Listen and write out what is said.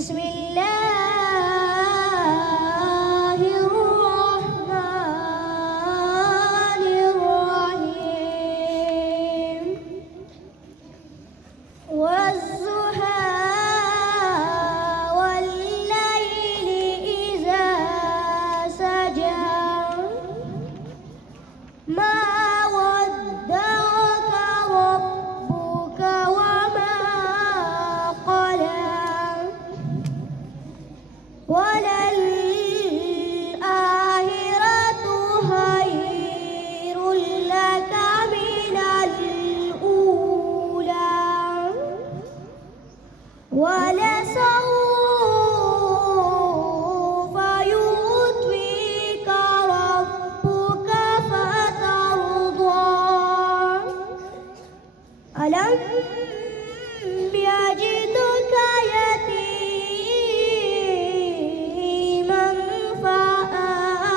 بسم الله الرحمن الرحيم والضحى والليل إذا سجى ما ودعك ربك وما قلى وللآخرة خير لك من الأولى ولسوف يعطيك ربك فترضى ألم يجدك يتيما فآوى